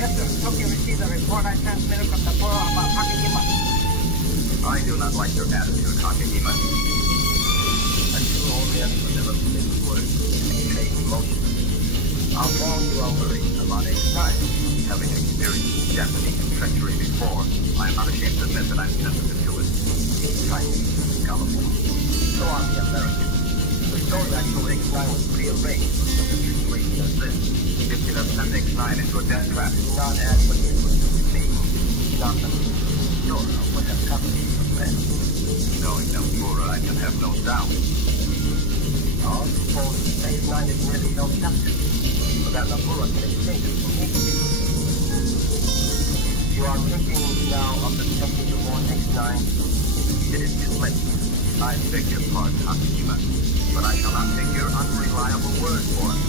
Yes, sir. Hope you received the report I transmitted from the Bureau about Hakahima. I do not like your attitude, Hakahima. And you only have manipulated words and fake emotions. How long you are worried about a time, having experienced Japanese treachery before, I am not ashamed to admit that I'm sensitive to it. Chinese, gullible. So are the Americans. The story I told X9 was prearranged for such a situation as this. If you have sent X9 into a death trap, do not ask what it would do with me. Not that sure of what has come to you from them. Knowing them, Bora, I can have no doubt. I'll suppose X9 is merely held captive, so that Nabura can exchange it for me. You are thinking now of attempting to warn X9. It is too late. I beg your pardon, Hakahima, but I shall not take your unreliable word for it.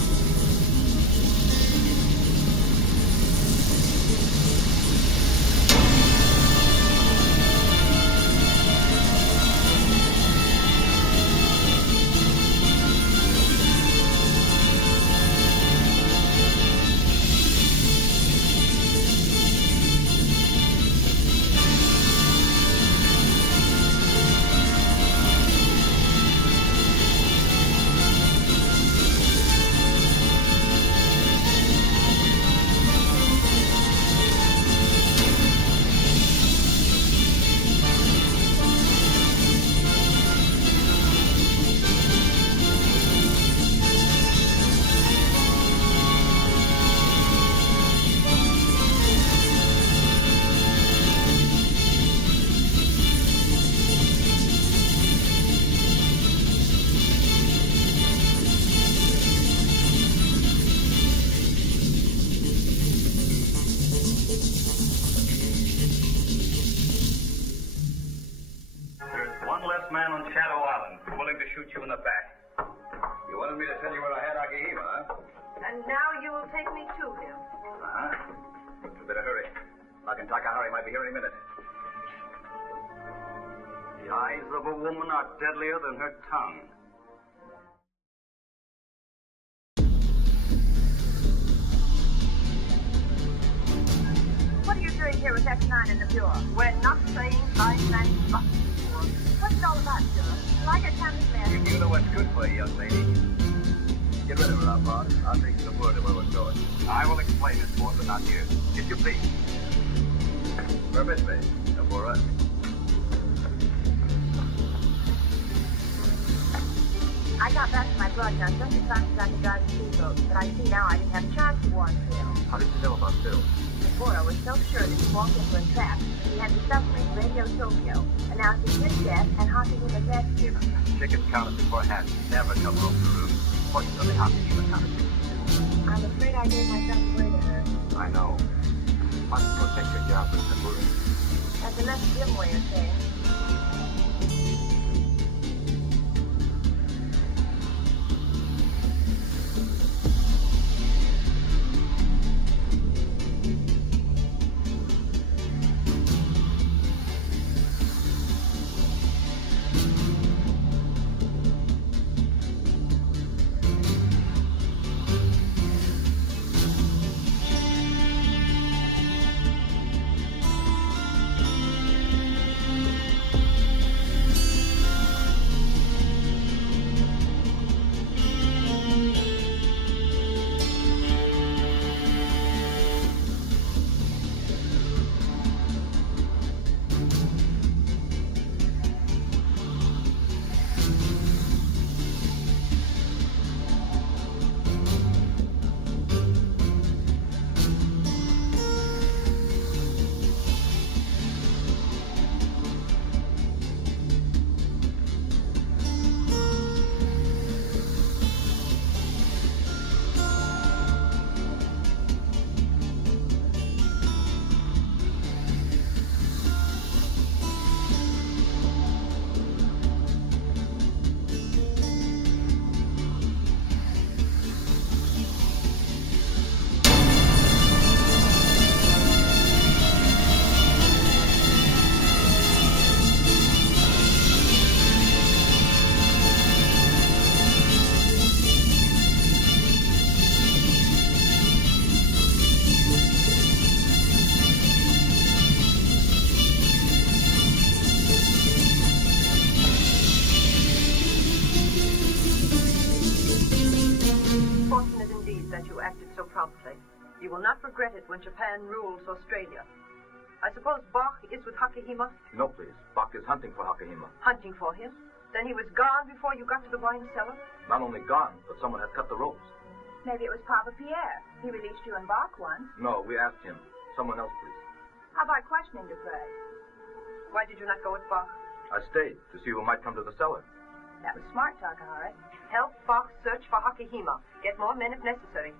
Deadlier than her tongue. What are you doing here with X9 in the Bureau? We're not saying I thank but. What's it all about, Bureau? Will I get Tammy's man? You know what's good for you, young lady. Get rid of her, Alphonse. I'll take the word of where we're going. I will explain this more, but not here. If you please. Permit me, Nabora. I got back to my broadcast just as fast as I could drive the speedboat, but I see now I didn't have a chance to warn Phil. How did you know about Phil? Bora was so sure that he walked into a trap. He had the submarine Radio Tokyo, announcing his death and Hakihima's rescue. Chicken counted before hats never come home to roost. Fortunately, Hakahima counted chicken. I'm afraid I gave myself away to her. I know. Must protect your job with the moon. That's a less dim way of saying. that you acted so promptly. You will not regret it when Japan rules Australia. I suppose Bach is with Hakahima? No, please. Bach is hunting for Hakahima. Hunting for him? Then he was gone before you got to the wine cellar? Not only gone, but someone had cut the ropes. Maybe it was Papa Pierre. He released you and Bach once. No, we asked him. Someone else, please. How about questioning Dupre? Why did you not go with Bach? I stayed to see who might come to the cellar. That was smart, Takahari. Help Bach search for Hakahima. Get more men if necessary.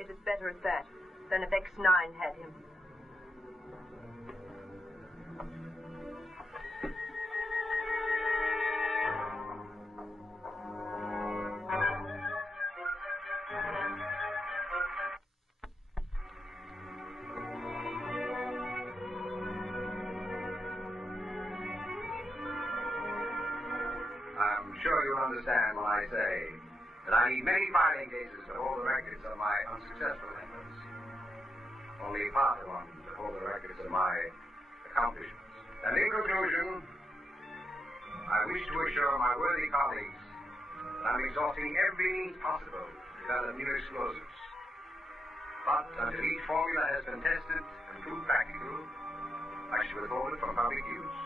It is better at that than if X9 had him. I'm sure you'll understand when I say that I need many filing cases to hold the records of my unsuccessful efforts. Only part of one to hold the records of my accomplishments. And in conclusion, I wish to assure my worthy colleagues that I'm exhausting every means possible to develop new explosives. But until each formula has been tested and proved practical, I shall withhold it from public use.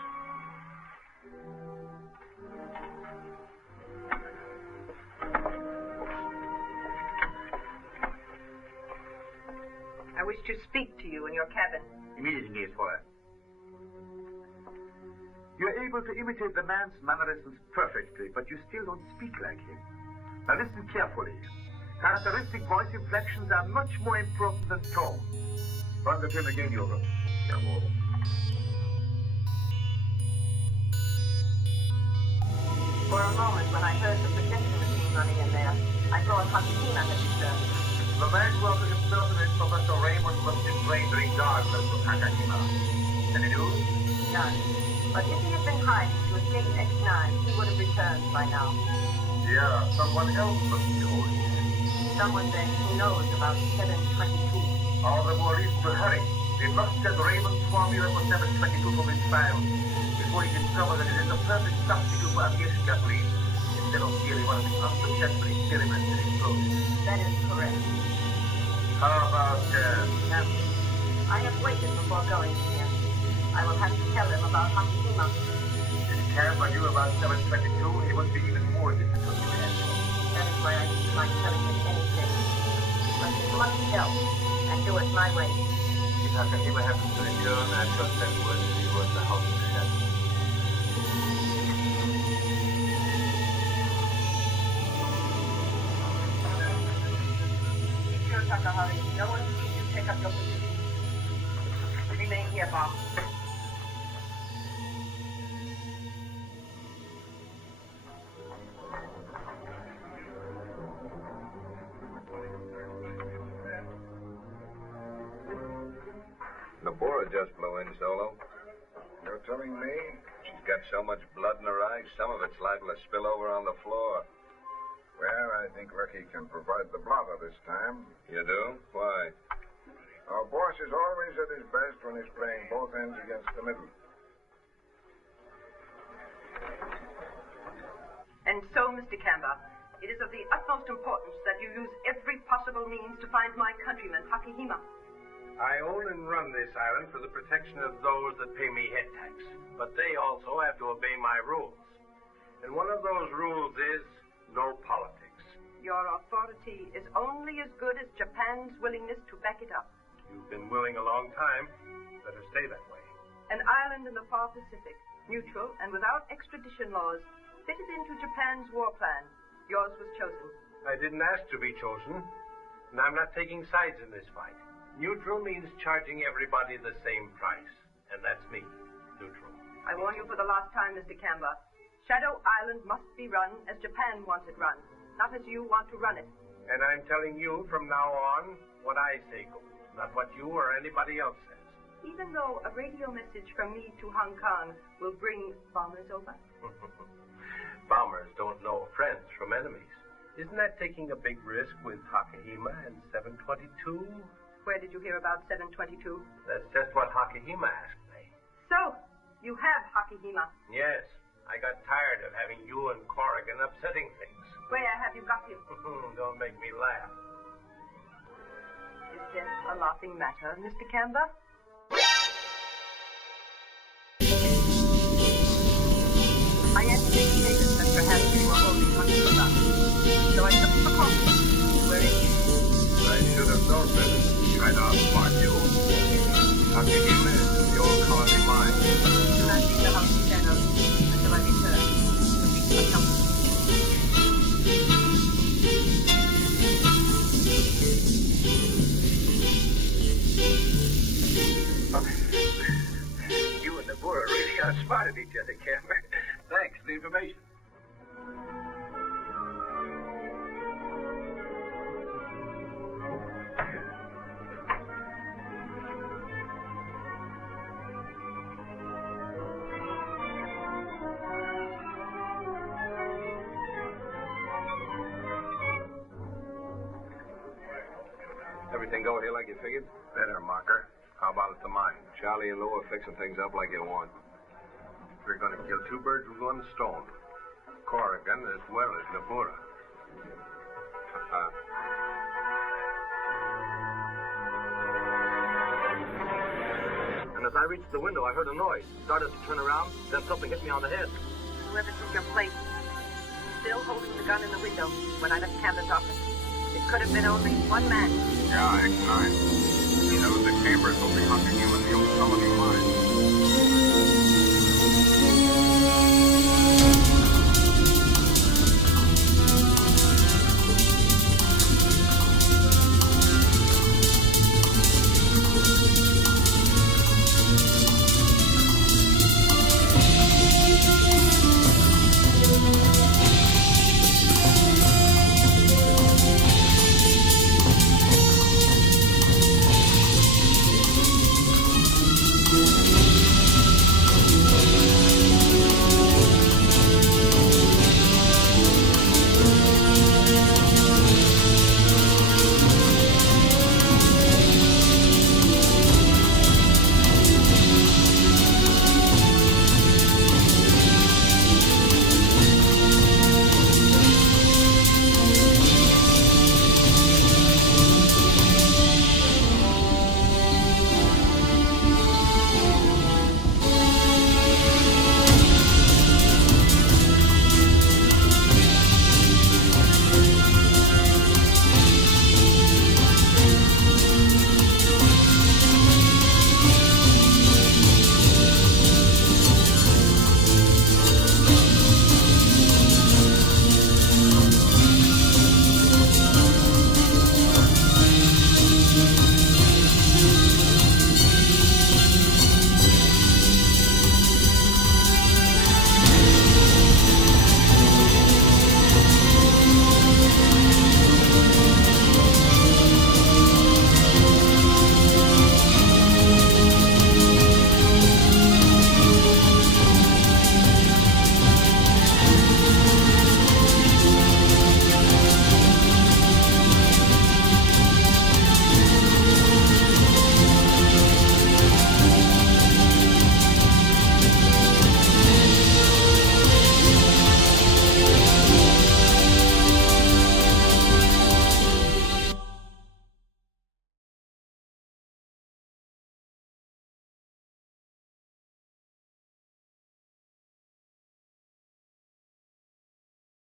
I wish to speak to you in your cabin. Immediate engage fire. You're able to imitate the man's mannerisms perfectly, but you still don't speak like him. Now listen carefully. Characteristic voice inflections are much more important than tone. Run the film again, Yoga. For a moment, when I heard the projection machine running in there, I thought Hakahima had returned. The man who was to impersonate Professor Raymond must have trained regardless of Hakahima. Any news? None. But if he had been hiding to escape X9, he would have returned by now. Yeah, someone else must be holding him. Someone then who knows about 722. All the more reason to hurry. We must get Raymond's formula for 722 from his files before he discovers that it is the perfect substitute for aviation gasoline instead of merely one of his unsuccessful experiments in explosions. That is correct. How about Camp? I have waited before going to him. I will have to tell him about Hakahima. If Camp knew about 722, it would be even more difficult to handle. That is why I didn't like telling him anything. But he must help, and do it my way. If Hakahima happens to return, I trust that word to be worth the house of shadow. Be sure, Takahari, no one sees you take up your position. Remain here, Bob. Nabora just blew in solo. You're telling me? She's got so much blood in her eyes, some of it's liable to spill over on the floor. Well, I think Ricky can provide the blotter this time. You do? Why? Our boss is always at his best when he's playing both ends against the middle. And so, Mr. Kamba, it is of the utmost importance that you use every possible means to find my countryman, Hakahima. I own and run this island for the protection of those that pay me head tax, but they also have to obey my rules. And one of those rules is no politics. Your authority is only as good as Japan's willingness to back it up. You've been willing a long time. Better stay that way. An island in the far Pacific, neutral and without extradition laws, fitted into Japan's war plan. Yours was chosen. I didn't ask to be chosen, and I'm not taking sides in this fight. Neutral means charging everybody the same price, and that's me, neutral. I warn you for the last time, Mr. Kamba. Shadow Island must be run as Japan wants it run, not as you want to run it. And I'm telling you from now on what I say goes, not what you or anybody else says. Even though a radio message from me to Hong Kong will bring bombers over? Bombers don't know friends from enemies. Isn't that taking a big risk with Hakahima and 722? Where did you hear about 722? That's just what Hakahima asked me. So, you have Hakahima. Yes, I got tired of having you and Corrigan upsetting things. Where have you got him? Don't make me laugh. Is this a laughing matter, Mr. Camber? I anticipated that perhaps you were holding on to the gun, so I took precautions. Where is he? I should have known better. Tried to outsmart you. Nakajima is in the old colony mine. Do not leave the house shadows until I return to meet my company. You and the Boer really outsmarted each other, Camber. Thanks for the information. Everything go here like you figured? Better, Marker. How about at the mine? Charlie and Lou are fixing things up like you want. We're going to kill two birds with one stone. Corrigan as well as Nabura. And as I reached the window, I heard a noise. Started to turn around, then something hit me on the head. Whoever took your place, still holding the gun in the window when I left Camber's office. It could have been only one man. Yeah, X9. He knows that Camber's only hunting you in the old colony mine.